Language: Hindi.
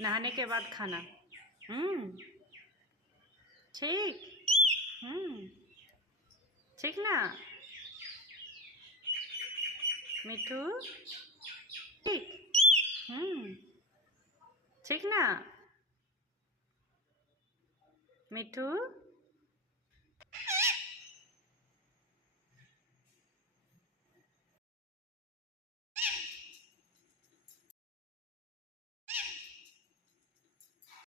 नहाने के बाद खाना। ठीक। ठीक ना मिठू? ठीक। ठीक ना मिठू?